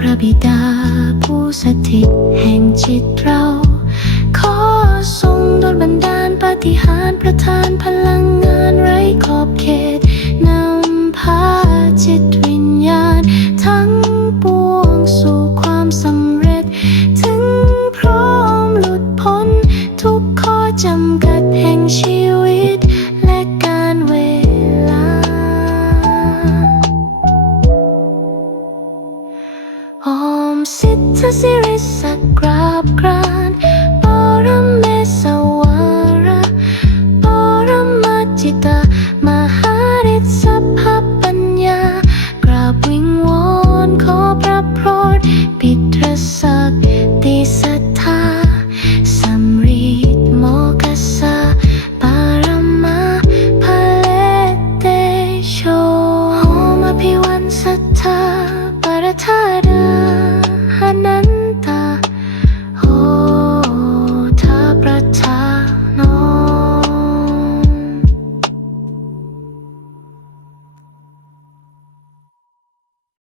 พระบิดาผู้สถิตแห่งจิตเรา ขอทรงดนบันดาลปาฏิหาริย์ประทานพลังงานไร้ขอบเขตนำพาจิตวิญญาณ ทั้งปวงสู่ความสำเร็จ ถึงพร้อมหลุดพ้นทุกข้อจำกัด ออมสิทธสิริสักกราบกรานปรเมสวาระปรมาจิตา